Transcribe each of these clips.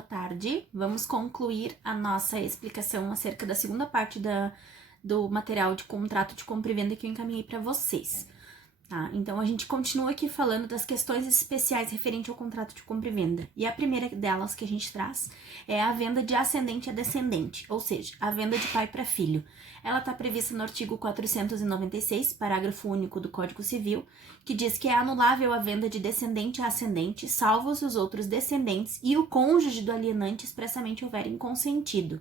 boa tarde. Vamos concluir a nossa explicação acerca da segunda parte do material de contrato de compra e venda que eu encaminhei para vocês. Tá? Então, a gente continua aqui falando das questões especiais referente ao contrato de compra e venda. E a primeira delas que a gente traz é a venda de ascendente a descendente, ou seja, a venda de pai para filho. Ela está prevista no artigo 496, parágrafo único do Código Civil, que diz que é anulável a venda de descendente a ascendente, salvo se os outros descendentes e o cônjuge do alienante expressamente houverem consentido.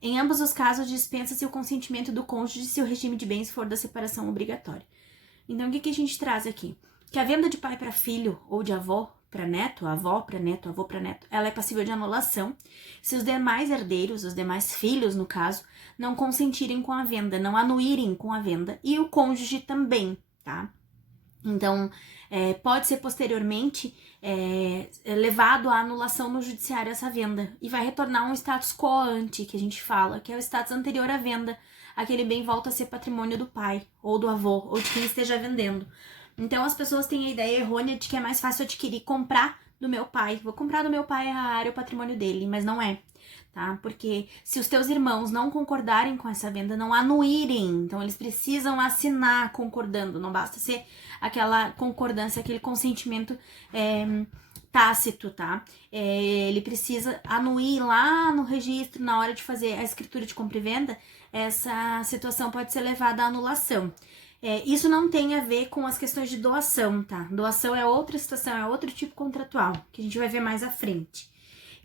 Em ambos os casos, dispensa-se o consentimento do cônjuge se o regime de bens for da separação obrigatória. Então, o que a gente traz aqui? Que a venda de pai para filho ou de avó para neto, avó para neto, avô para neto, ela é passível de anulação se os demais herdeiros, os demais filhos, no caso, não consentirem com a venda, não anuírem com a venda, e o cônjuge também, tá? Então, pode ser posteriormente levado à anulação no judiciário essa venda e vai retornar um status quo ante, que a gente fala, que é o status anterior à venda. Aquele bem volta a ser patrimônio do pai, ou do avô, ou de quem esteja vendendo. Então, as pessoas têm a ideia errônea de que é mais fácil adquirir, comprar do meu pai. Vou comprar do meu pai a área, o patrimônio dele, mas não é, tá? Porque se os teus irmãos não concordarem com essa venda, não anuírem, então eles precisam assinar concordando, não basta ser aquela concordância, aquele consentimento tácito, tá? Ele precisa anuir lá no registro, na hora de fazer a escritura de compra e venda, essa situação pode ser levada à anulação. Isso não tem a ver com as questões de doação, tá? Doação é outra situação, é outro tipo contratual, que a gente vai ver mais à frente.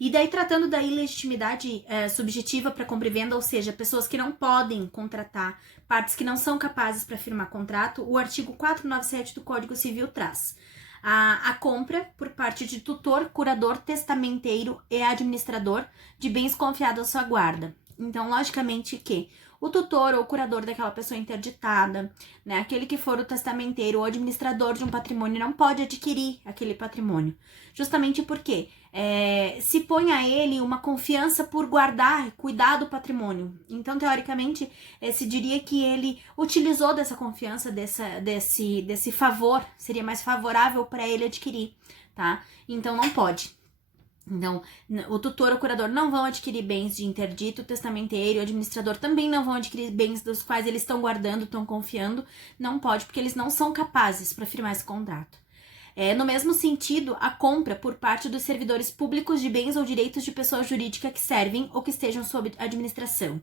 E daí, tratando da ilegitimidade subjetiva para compra e venda, ou seja, pessoas que não podem contratar, partes que não são capazes para firmar contrato, o artigo 497 do Código Civil traz a compra por parte de tutor, curador, testamenteiro e administrador de bens confiados à sua guarda. Então, logicamente que o tutor ou curador daquela pessoa interditada, né, aquele que for o testamenteiro ou administrador de um patrimônio não pode adquirir aquele patrimônio. Justamente porque se põe a ele uma confiança por guardar, cuidar do patrimônio. Então, teoricamente, se diria que ele utilizou dessa confiança, desse favor, seria mais favorável para ele adquirir, tá? Então, não pode. Então, o tutor ou curador não vão adquirir bens de interdito, o testamenteiro e o administrador também não vão adquirir bens dos quais eles estão guardando, estão confiando, não pode, porque eles não são capazes para firmar esse contrato. No mesmo sentido, a compra por parte dos servidores públicos de bens ou direitos de pessoa jurídica que servem ou que estejam sob administração.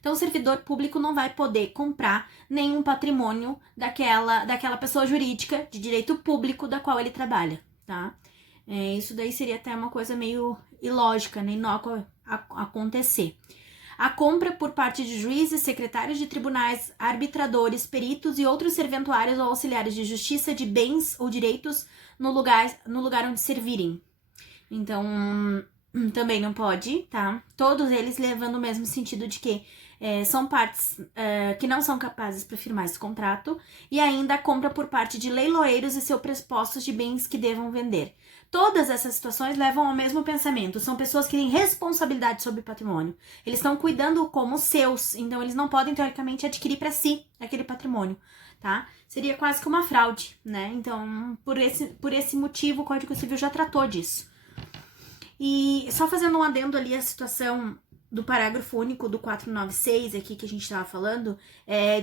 Então, o servidor público não vai poder comprar nenhum patrimônio daquela pessoa jurídica de direito público da qual ele trabalha, tá? Isso daí seria até uma coisa meio ilógica, né, inócua acontecer. A compra por parte de juízes, secretários de tribunais, arbitradores, peritos e outros serventuários ou auxiliares de justiça de bens ou direitos no lugar onde servirem. Então, também não pode, tá? Todos eles levando o mesmo sentido de que são partes que não são capazes para firmar esse contrato, e ainda a compra por parte de leiloeiros e seus prespostos de bens que devam vender. Todas essas situações levam ao mesmo pensamento. São pessoas que têm responsabilidade sobre o patrimônio. Eles estão cuidando como seus, então eles não podem, teoricamente, adquirir para si aquele patrimônio, tá? Seria quase que uma fraude, né? Então, por esse motivo, o Código Civil já tratou disso. E só fazendo um adendo ali à situação do parágrafo único do 496 aqui que a gente estava falando,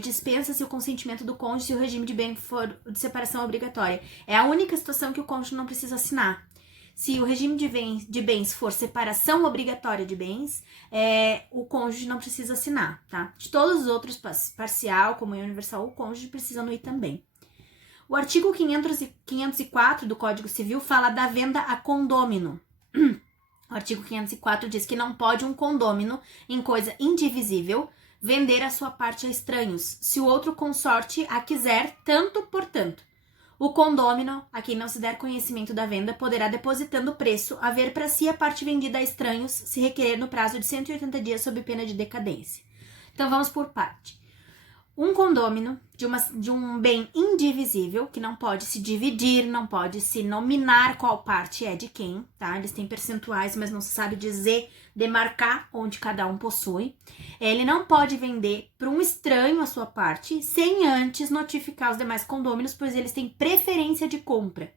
dispensa-se o consentimento do cônjuge se o regime de bem for de separação obrigatória. É a única situação que o cônjuge não precisa assinar. Se o regime de bens for separação obrigatória de bens, o cônjuge não precisa assinar, tá? De todos os outros, parcial, comunhão universal, o cônjuge precisa anuir também. O artigo 504 do Código Civil fala da venda a condômino. O artigo 504 diz que não pode um condômino, em coisa indivisível, vender a sua parte a estranhos, se o outro consorte a quiser, tanto por tanto. O condômino, a quem não se der conhecimento da venda, poderá, depositando o preço, haver para si a parte vendida a estranhos, se requerer no prazo de 180 dias sob pena de decadência. Então, vamos por parte. Um condômino de um bem indivisível, que não pode se dividir, não pode se nominar qual parte é de quem, tá? Eles têm percentuais, mas não se sabe demarcar onde cada um possui. Ele não pode vender para um estranho a sua parte, sem antes notificar os demais condôminos, pois eles têm preferência de compra,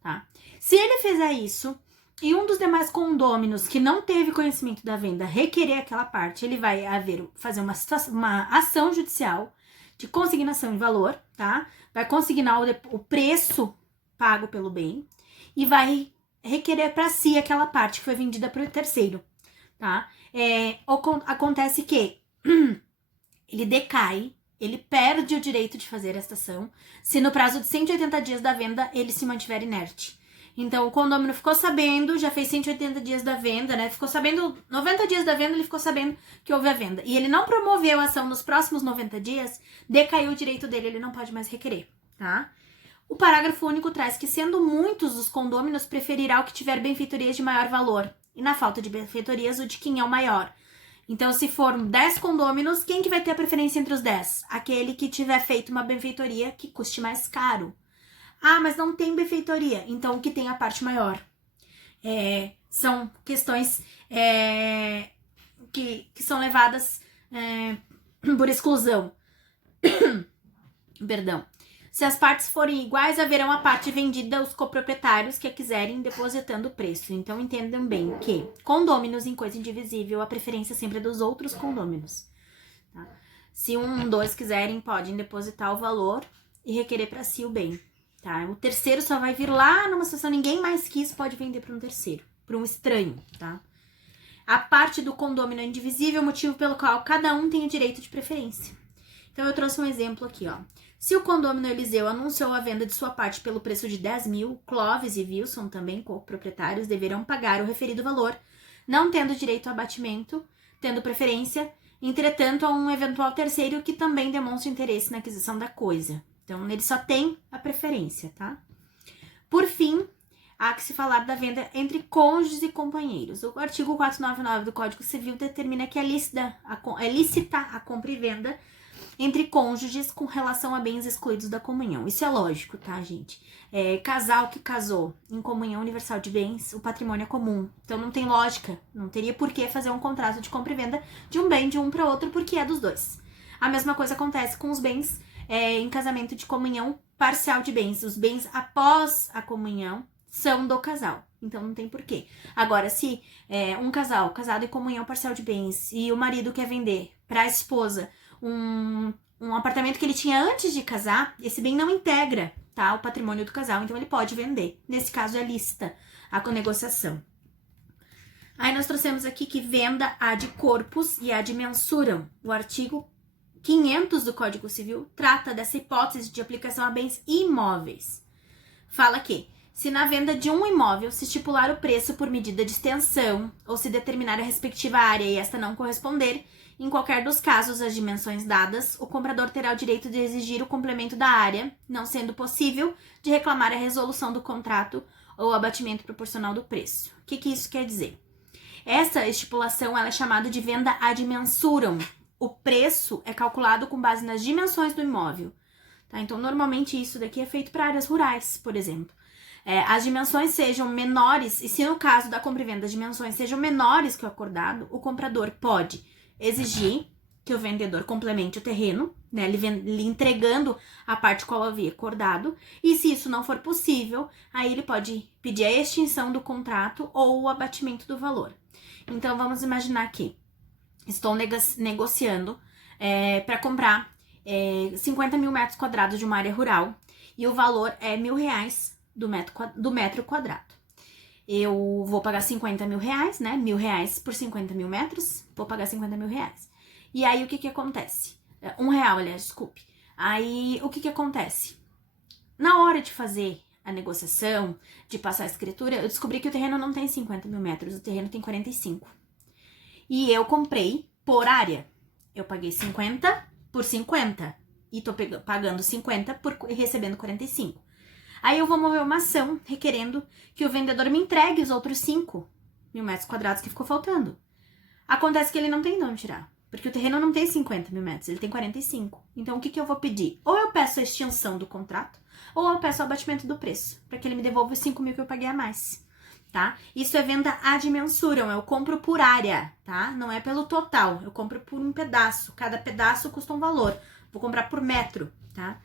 tá? Se ele fizer isso, e um dos demais condôminos que não teve conhecimento da venda requerer aquela parte, ele vai fazer uma ação judicial de consignação de valor, tá? Vai consignar o preço pago pelo bem e vai requerer para si aquela parte que foi vendida para o terceiro, tá? Acontece que ele decai, ele perde o direito de fazer esta ação se no prazo de 180 dias da venda ele se mantiver inerte. Então, o condômino ficou sabendo, já fez 180 dias da venda, né? Ficou sabendo, 90 dias da venda, ele ficou sabendo que houve a venda. E ele não promoveu a ação nos próximos 90 dias, decaiu o direito dele, ele não pode mais requerer, tá? O parágrafo único traz que, sendo muitos os condôminos, preferirá o que tiver benfeitorias de maior valor. E na falta de benfeitorias, o de quem é o maior. Então, se for 10 condôminos, quem que vai ter a preferência entre os 10? Aquele que tiver feito uma benfeitoria que custe mais caro. Ah, mas não tem benfeitoria. Então, o que tem a parte maior? São questões que são levadas por exclusão. Perdão. Se as partes forem iguais, haverão a parte vendida aos coproprietários que a quiserem, depositando o preço. Então, entendam bem que condôminos em coisa indivisível, a preferência sempre é dos outros condôminos. Tá? Se dois quiserem, podem depositar o valor e requerer para si o bem. Tá? O terceiro só vai vir lá numa situação, ninguém mais quis, pode vender para um terceiro, para um estranho, tá? A parte do condômino é indivisível, motivo pelo qual cada um tem o direito de preferência. Então, eu trouxe um exemplo aqui, ó. Se o condômino Eliseu anunciou a venda de sua parte pelo preço de 10 mil, Clóvis e Wilson, também coproprietários, deverão pagar o referido valor, não tendo direito a abatimento, tendo preferência, entretanto, a um eventual terceiro que também demonstre interesse na aquisição da coisa. Então, ele só tem a preferência, tá? Por fim, há que se falar da venda entre cônjuges e companheiros. O artigo 499 do Código Civil determina que é lícita a compra e venda entre cônjuges com relação a bens excluídos da comunhão. Isso é lógico, tá, gente? Casal que casou em comunhão universal de bens, o patrimônio é comum. Então, não tem lógica, não teria por que fazer um contrato de compra e venda de um bem de um para outro, porque é dos dois. A mesma coisa acontece com os bens em casamento de comunhão parcial de bens. Os bens após a comunhão são do casal. Então, não tem porquê. Agora, se um casal casado em comunhão parcial de bens e o marido quer vender para a esposa um apartamento que ele tinha antes de casar, esse bem não integra, tá, o patrimônio do casal. Então, ele pode vender. Nesse caso, é lícita a negociação. Aí, nós trouxemos aqui que venda há de corpus e há de mensuram. O artigo 500 do Código Civil trata dessa hipótese de aplicação a bens imóveis. Fala que, se na venda de um imóvel se estipular o preço por medida de extensão ou se determinar a respectiva área e esta não corresponder, em qualquer dos casos as dimensões dadas, o comprador terá o direito de exigir o complemento da área, não sendo possível de reclamar a resolução do contrato ou abatimento proporcional do preço. O que isso quer dizer? Essa estipulação ela é chamada de venda ad mensuram. O preço é calculado com base nas dimensões do imóvel. Tá? Então, normalmente isso daqui é feito para áreas rurais, por exemplo. As dimensões sejam menores, e se no caso da compra e venda as dimensões sejam menores que o acordado, o comprador pode exigir que o vendedor complemente o terreno, né, lhe entregando a parte qual havia acordado, e se isso não for possível, aí ele pode pedir a extinção do contrato ou o abatimento do valor. Então, vamos imaginar que estou negociando para comprar 50 mil metros quadrados de uma área rural e o valor é R$1.000 do metro quadrado. Eu vou pagar 50 mil reais, né? R$1.000 por 50 mil metros, vou pagar 50 mil reais. E aí, o que acontece? R$1, aliás, desculpe. Aí, o que acontece? Na hora de fazer a negociação, de passar a escritura, eu descobri que o terreno não tem 50 mil metros, o terreno tem 45. E eu comprei por área. Eu paguei 50 por 50 e tô pagando 50 e recebendo 45. Aí eu vou mover uma ação requerendo que o vendedor me entregue os outros 5 mil metros quadrados que ficou faltando. Acontece que ele não tem de onde tirar, porque o terreno não tem 50 mil metros, ele tem 45. Então, o que eu vou pedir? Ou eu peço a extinção do contrato, ou eu peço o abatimento do preço, para que ele me devolva os 5 mil que eu paguei a mais, tá? Isso é venda ad mensuram, eu compro por área, tá? Não é pelo total, eu compro por um pedaço, cada pedaço custa um valor, vou comprar por metro, tá?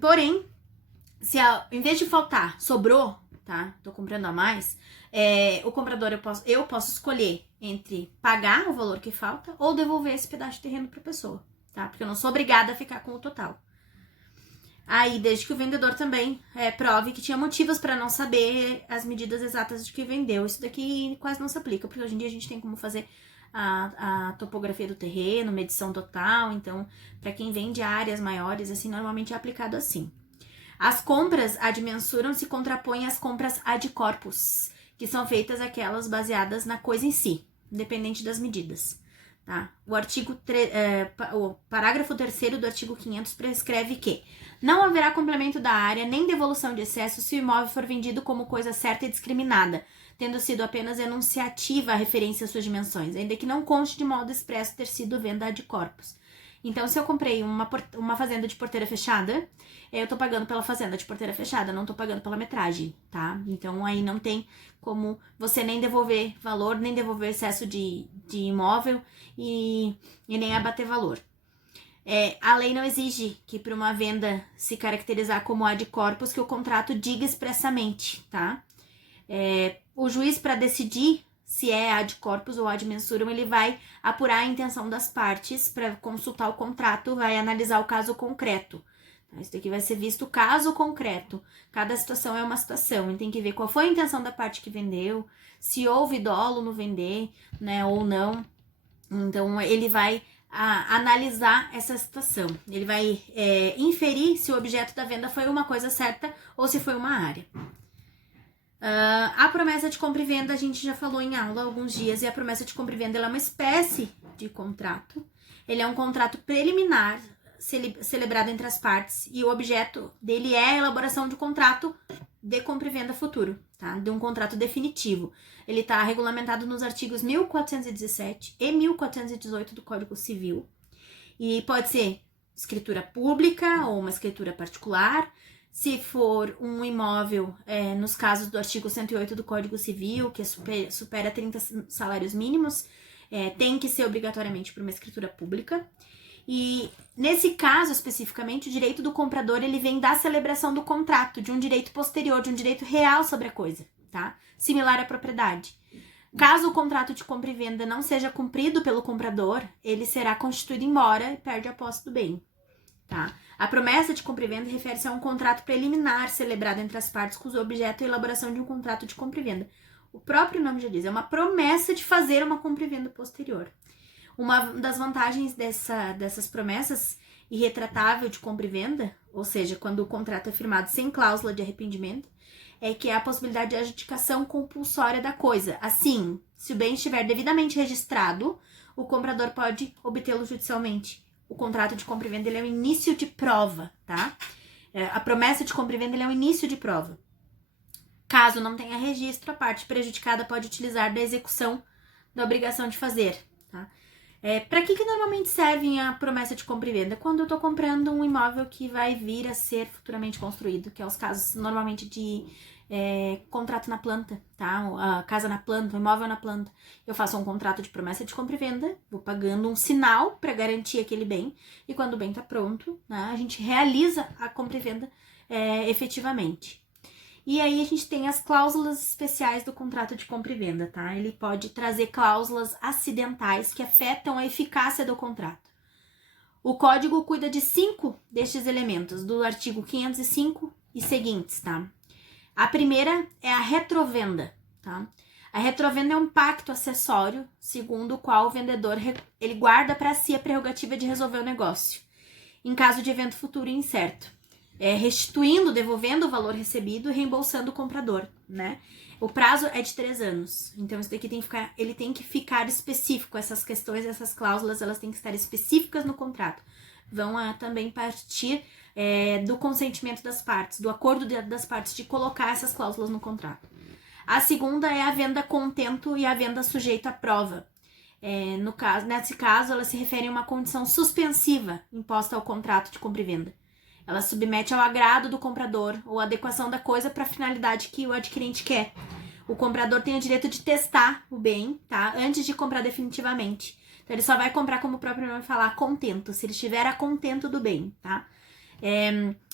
Porém, se em vez de faltar, sobrou tá? Tô comprando a mais, o comprador, eu posso escolher entre pagar o valor que falta ou devolver esse pedaço de terreno pra pessoa, tá? Porque eu não sou obrigada a ficar com o total. Aí, desde que o vendedor também prove que tinha motivos para não saber as medidas exatas de que vendeu. Isso daqui quase não se aplica, porque hoje em dia a gente tem como fazer a topografia do terreno, medição total. Então, para quem vende áreas maiores, assim, normalmente é aplicado assim. As compras ad mensuram se contrapõem às compras ad corpus, que são feitas aquelas baseadas na coisa em si, independente das medidas. Tá? O parágrafo 3º do artigo 500 prescreve que não haverá complemento da área nem devolução de excesso se o imóvel for vendido como coisa certa e discriminada, tendo sido apenas enunciativa a referência às suas dimensões, ainda que não conste de modo expresso ter sido venda ad corpus. Então, se eu comprei uma fazenda de porteira fechada, eu tô pagando pela fazenda de porteira fechada, não tô pagando pela metragem, tá? Então, aí não tem como você nem devolver valor, nem devolver excesso de imóvel e nem abater valor. A lei não exige que para uma venda se caracterizar como ad corpus que o contrato diga expressamente, tá? O juiz, para decidir se é ad corpus ou ad mensuram, ele vai apurar a intenção das partes para consultar o contrato, vai analisar o caso concreto. Isso daqui vai ser visto caso concreto. Cada situação é uma situação, e tem que ver qual foi a intenção da parte que vendeu, se houve dolo no vender, né, ou não. Então, ele vai analisar essa situação. Ele vai inferir se o objeto da venda foi uma coisa certa ou se foi uma área. A promessa de compra e venda a gente já falou em aula há alguns dias, e a promessa de compra e venda ela é uma espécie de contrato. Ele é um contrato preliminar celebrado entre as partes, e o objeto dele é a elaboração de um contrato de compra e venda futuro, tá? De um contrato definitivo. Ele está regulamentado nos artigos 1417 e 1418 do Código Civil, e pode ser escritura pública ou uma escritura particular. Se for um imóvel, nos casos do artigo 108 do Código Civil, que supera 30 salários mínimos, tem que ser obrigatoriamente por uma escritura pública. E nesse caso especificamente, o direito do comprador ele vem da celebração do contrato, de um direito posterior, de um direito real sobre a coisa, tá? Similar à propriedade. Caso o contrato de compra e venda não seja cumprido pelo comprador, ele será constituído em mora e perde a posse do bem, tá? A promessa de compra e venda refere-se a um contrato preliminar celebrado entre as partes cujo objeto é a elaboração de um contrato de compra e venda. O próprio nome já diz, é uma promessa de fazer uma compra e venda posterior. Uma das vantagens dessas promessas irretratável de compra e venda, ou seja, quando o contrato é firmado sem cláusula de arrependimento, é que há a possibilidade de adjudicação compulsória da coisa. Assim, se o bem estiver devidamente registrado, o comprador pode obtê-lo judicialmente. O contrato de compra e venda ele é o início de prova, tá? A promessa de compra e venda ele é o início de prova. Caso não tenha registro, a parte prejudicada pode utilizar da execução da obrigação de fazer, tá? Para que normalmente servem a promessa de compra e venda? Quando eu estou comprando um imóvel que vai vir a ser futuramente construído, que é os casos normalmente de contrato na planta, tá? A casa na planta, o imóvel na planta. Eu faço um contrato de promessa de compra e venda, vou pagando um sinal para garantir aquele bem, e quando o bem está pronto, né, a gente realiza a compra e venda efetivamente. E aí a gente tem as cláusulas especiais do contrato de compra e venda, tá? Ele pode trazer cláusulas acidentais que afetam a eficácia do contrato. O código cuida de 5 destes elementos, do artigo 505 e seguintes, tá? A primeira é a retrovenda, tá? A retrovenda é um pacto acessório, segundo o qual o vendedor ele guarda para si a prerrogativa de resolver o negócio, em caso de evento futuro incerto. Restituindo, devolvendo o valor recebido e reembolsando o comprador, né? O prazo é de 3 anos. Então, isso daqui ele tem que ficar específico. Essas questões, essas cláusulas, elas têm que estar específicas no contrato. Vão também partir do consentimento das partes, do acordo das partes de colocar essas cláusulas no contrato. A segunda é a venda contento e a venda sujeita à prova. Nesse caso, ela se refere a uma condição suspensiva imposta ao contrato de compra e venda. Ela submete ao agrado do comprador ou adequação da coisa para a finalidade que o adquirente quer. O comprador tem o direito de testar o bem, tá? Antes de comprar definitivamente. Então, ele só vai comprar, como o próprio nome fala, contento, se ele estiver a contento do bem, tá?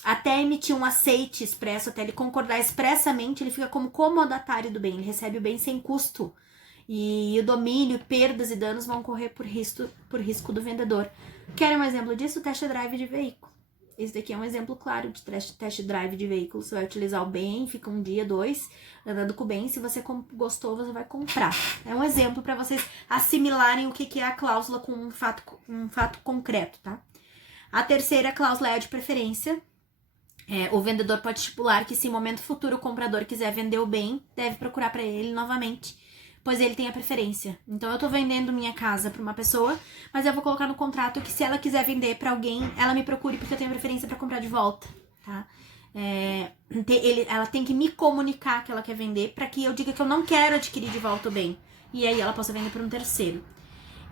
Até emitir um aceite expresso, até ele concordar expressamente, ele fica como comodatário do bem, ele recebe o bem sem custo. E o domínio, perdas e danos vão correr por risco do vendedor. Querem um exemplo disso? O test drive de veículo. Esse daqui é um exemplo claro de test drive de veículo. Você vai utilizar o bem, fica 1 dia, 2, andando com o bem. Se você gostou, você vai comprar. É um exemplo para vocês assimilarem o que é a cláusula com um fato concreto, tá? A terceira cláusula é a de preferência. O vendedor pode estipular que se em momento futuro o comprador quiser vender o bem, deve procurar para ele novamente, pois ele tem a preferência. Então eu tô vendendo minha casa para uma pessoa, mas eu vou colocar no contrato que se ela quiser vender para alguém, ela me procure porque eu tenho preferência para comprar de volta, tá? Ela tem que me comunicar que ela quer vender para que eu diga que eu não quero adquirir de volta o bem. E aí ela possa vender para um terceiro.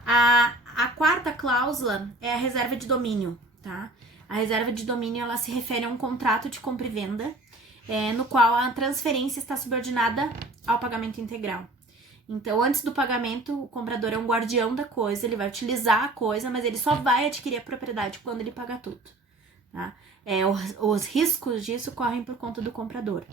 A quarta cláusula é a reserva de domínio, tá? A reserva de domínio, ela se refere a um contrato de compra e venda, no qual a transferência está subordinada ao pagamento integral. Então, antes do pagamento, o comprador é um guardião da coisa, ele vai utilizar a coisa, mas ele só vai adquirir a propriedade quando ele pagar tudo, tá? Os riscos disso correm por conta do comprador.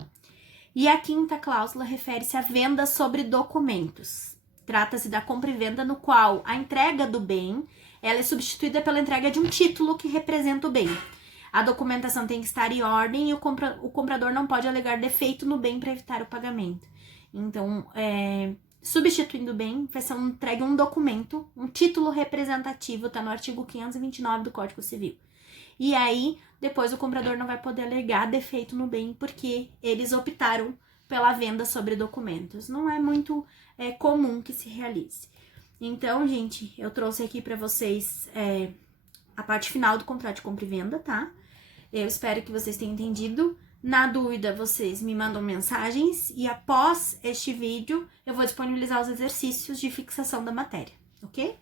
E a quinta cláusula refere-se à venda sobre documentos. Trata-se da compra e venda no qual a entrega do bem, ela é substituída pela entrega de um título que representa o bem. A documentação tem que estar em ordem e o comprador não pode alegar defeito no bem para evitar o pagamento. Então, substituindo o bem, vai ser entregue um documento, um título representativo, tá no artigo 529 do Código Civil. E aí, depois o comprador não vai poder alegar defeito no bem, porque eles optaram pela venda sobre documentos. Não é muito comum que se realize. Então, gente, eu trouxe aqui pra vocês a parte final do contrato de compra e venda, tá? Eu espero que vocês tenham entendido. Na dúvida, vocês me mandam mensagens e após este vídeo, eu vou disponibilizar os exercícios de fixação da matéria, ok?